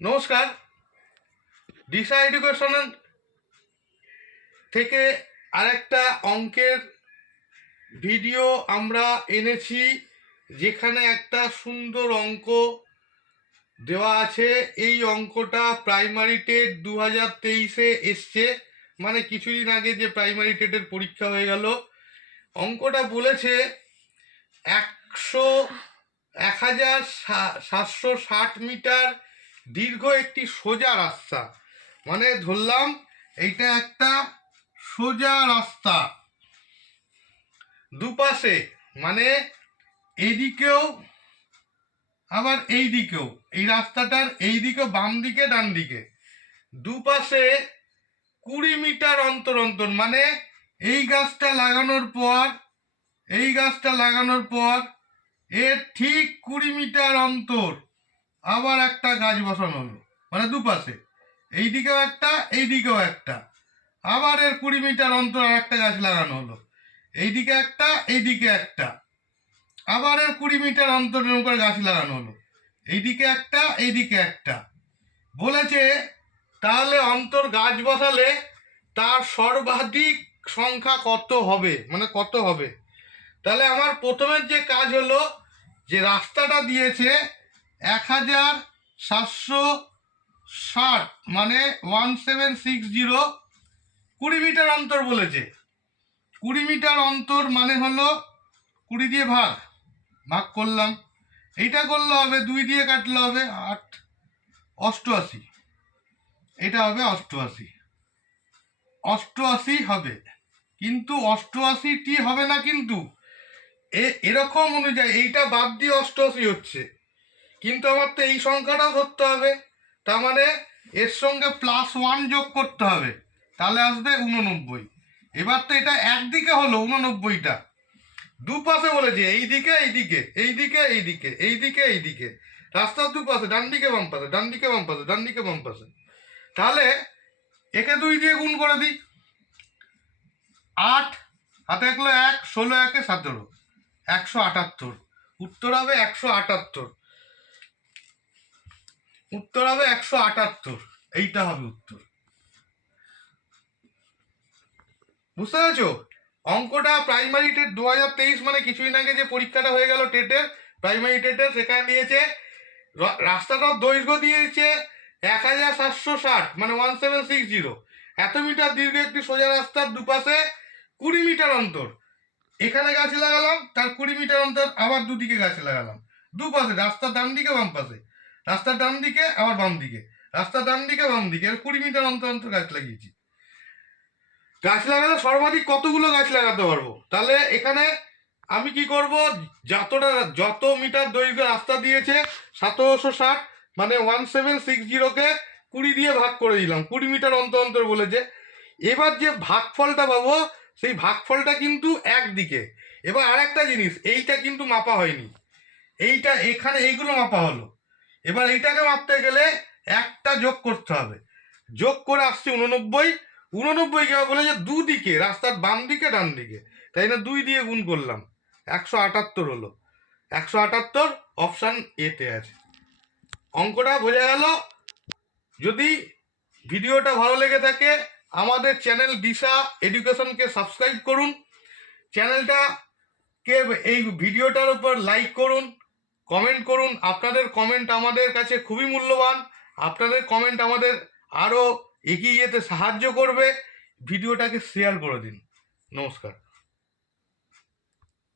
নমস্কার। দিশা এডুকেশন থেকে আরেকটা অঙ্কের ভিডিও আমরা এনেছি, যেখানে একটা সুন্দর অঙ্ক দেওয়া আছে। এই অঙ্কটা প্রাইমারি টেট 2023-এ এসছে, মানে কিছুদিন আগে যে প্রাইমারি টেটের পরীক্ষা হয়ে গেল। অঙ্কটা বলেছে 1760 মিটার দীর্ঘ একটি সোজা রাস্তা, মানে ধরলাম এইটা একটা সোজা রাস্তা, দুপাশে মানে এইদিকেও আবার এই দিকেও, এই রাস্তাটার এই দিকে বাম দিকে ডান দিকে দুপাশে 20 মিটার অন্তর অন্তর, মানে এই গাছটা লাগানোর পর এর ঠিক 20 মিটার অন্তর আবার একটা গাছ বসানো হলো, মানে দুপাশে এই দিকেও একটা এই দিকেও একটা, আবার এর 20 মিটার অন্তর আর একটা গাছ লাগানো হলো, এইদিকে একটা এইদিকে একটা, আবার এর 20 মিটার অন্তরের উপর গাছ লাগানো হলো, এইদিকে একটা এইদিকে একটা। বলেছে তাহলে অন্তর গাছ বসালে তার সর্বাধিক সংখ্যা কত হবে, মানে কত হবে। তাহলে আমার প্রথমের যে কাজ হলো, যে রাস্তাটা দিয়েছে 1760, মানে 1760, 20 মিটার অন্তর বলেছে। 20 মিটার অন্তর মানে হলো 20 দিয়ে ভাগ করলাম, এইটা করলে হবে 2 দিয়ে কাটলে হবে 8, 88, এটা হবে 88 হবে। কিন্তু 88টি হবে না, কিন্তু এরকম অনুযায়ী এইটা বাদ দিয়ে 88 হচ্ছে, কিন্তু আমার তো এই সংখ্যাটাও ধরতে হবে, তার মানে এর সঙ্গে +1 যোগ করতে হবে, তাহলে আসবে 89। এবার তো এটা একদিকে হলো 89টা, দুপাশে বলেছে এইদিকে এইদিকে এইদিকে এইদিকে এইদিকে এইদিকে, রাস্তার দুপাশে ডান দিকে বাম পাশে ডান দিকে বাম পাশে ডান দিকে বাম পাশে। তাহলে একে 2 দিয়ে গুণ করে দিই, 8 হাতে একলো 1, 16 একে 17, 178। উত্তর হবে 178, উত্তর হবে 178, এইটা হবে উত্তর। বুঝতে পেরেছো? অঙ্কটা প্রাইমারি টেট 2023, মানে কিছুদিন আগে যে পরীক্ষাটা হয়ে গেল টেটের, প্রাইমারি টেটের, সেখানে দিয়েছে রাস্তাটার দৈর্ঘ্য দিয়েছে 1760, মানে 1760, এত মিটার দীর্ঘ একটি সোজা রাস্তার দুপাশে 20 মিটার অন্তর। এখানে গাছ লাগালাম, তার 20 মিটার অন্তর আবার দুদিকে গাছ লাগালাম, দুপাশে, রাস্তার ডান দিকে বাম পাশে, রাস্তার ডান দিকে আবার বাম দিকে, রাস্তার ডান দিকে বাম দিকে, 20 মিটার অন্তর অন্তর গাছ লাগিয়েছি। গাছ লাগালে সর্বাধিক কতগুলো গাছ লাগাতে পারবো? তাহলে এখানে আমি কি করব, যত মিটার দৈর্ঘ্য রাস্তা দিয়েছে 1760, মানে 1760কে 20 দিয়ে ভাগ করে দিলাম, 20 মিটার অন্তর অন্তর বলেছে। এবার যে ভাগফলটা পাবো, সেই ভাগফলটা কিন্তু একদিকে। এবার আর একটা জিনিস, এইটা কিন্তু মাপা হয়নি, এইটা এখানে এইগুলো মাপা হলো। এবার এইটাকে মাপতে গেলে একটা যোগ করতে হবে, যোগ করে আসছে 89। 89কে বলেছে দুদিকে, রাস্তার বাম দিকে ডান দিকে, তাই না 2 দিয়ে গুণ করলাম, 178 হলো। 178 অপশান এতে আছে। অঙ্কটা বোঝা গেল? যদি ভিডিওটা ভালো লেগে থাকে, আমাদের চ্যানেল দিশা এডুকেশনকে সাবস্ক্রাইব করুন, চ্যানেলটাকে, এই ভিডিওটার উপর লাইক করুন, কমেন্ট করুন। আপনাদের কমেন্ট আমাদের কাছে খুবই মূল্যবান, আপনাদের কমেন্ট আমাদের আরও এগিয়ে যেতে সাহায্য করবে। ভিডিওটাকে শেয়ার করে দিন। নমস্কার।